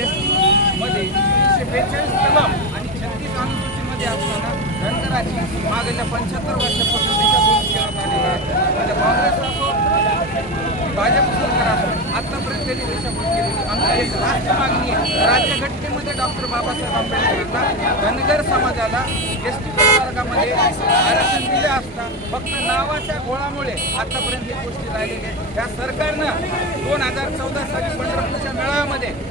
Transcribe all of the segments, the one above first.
एसटीमध्ये मध्ये तीनशे बेचाळीस कलम आणि छत्तीस अनुसूचीमध्ये असताना धनगराची मागच्या पंच्याहत्तर वर्षापासून दिशाभूल करण्यात आलेली आहे म्हणजे काँग्रेस असो भाजप सरकार असो आत्तापर्यंत त्यांनी दिशाभूल केली आमची एक राष्ट्र मागणी आहे. राज्यघटनेमध्ये डॉक्टर बाबासाहेब आंबेडकरांना धनगर समाजाला एस टी वर्गामध्ये आरक्षण दिले असता फक्त नावाच्या गोळामुळे आतापर्यंत ही गोष्टी राहिलेल्या आहे. या सरकारनं दोन हजार चौदा साली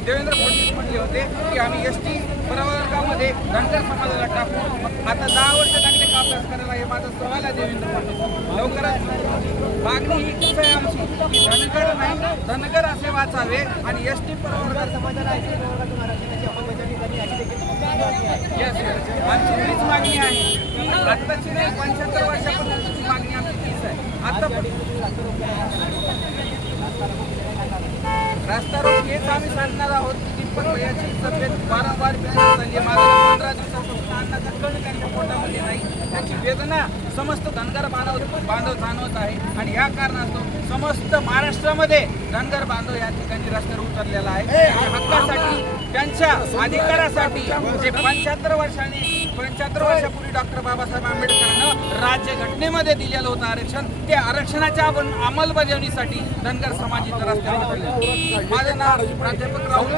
देवेंद्र फडणवीस म्हटले होते की आम्ही एस टी प्रवर्गामध्ये धनगर समाजाला टाकू. आता दहा वर्ष लागले का अभ्यास करायला हे माझा सवाल आहे देवेंद्र फडणवीस. लवकरात मागणी ही खूप आहे आमची. की धनगर नाही धनगर असे वाचावे आणि एस टी प्रवर्ग समाजाला. आमची तीच मागणी आहे. की आत्ताची नाही पंच्याहत्तर वर्षापासूनची मागणी आमची तीच आहे. आता रास्ता रोक हेच आम्ही सांगणार आहोत की दीपक भैयाची तब्येत वारंवार बिघडत चालली आहे. माझ्या पंधरा दिवसापासून अन्नाचा कण त्यांच्या पोटामध्ये नाही. त्याची वेदना समस्त धनगर बांधव बांधव जाणवत आहे. आणि या कारणास्तव समस्त महाराष्ट्रामध्ये धनगर बांधव या ठिकाणी रस्त्यावर उतरलेला आहे. हक्कासाठी त्यांच्या अधिकारासाठी जे पंच्याहत्तर वर्षांनी पंच्याहत्तर वर्षापूर्वी डॉक्टर बाबासाहेब आंबेडकरांनं राज्य घटनेमध्ये दिलेलं होतं आरक्षण ते आरक्षणाच्या अंमलबजावणीसाठी धनगर समाज इतर रस्त्यावर माझं नाव प्राध्यापक राहुल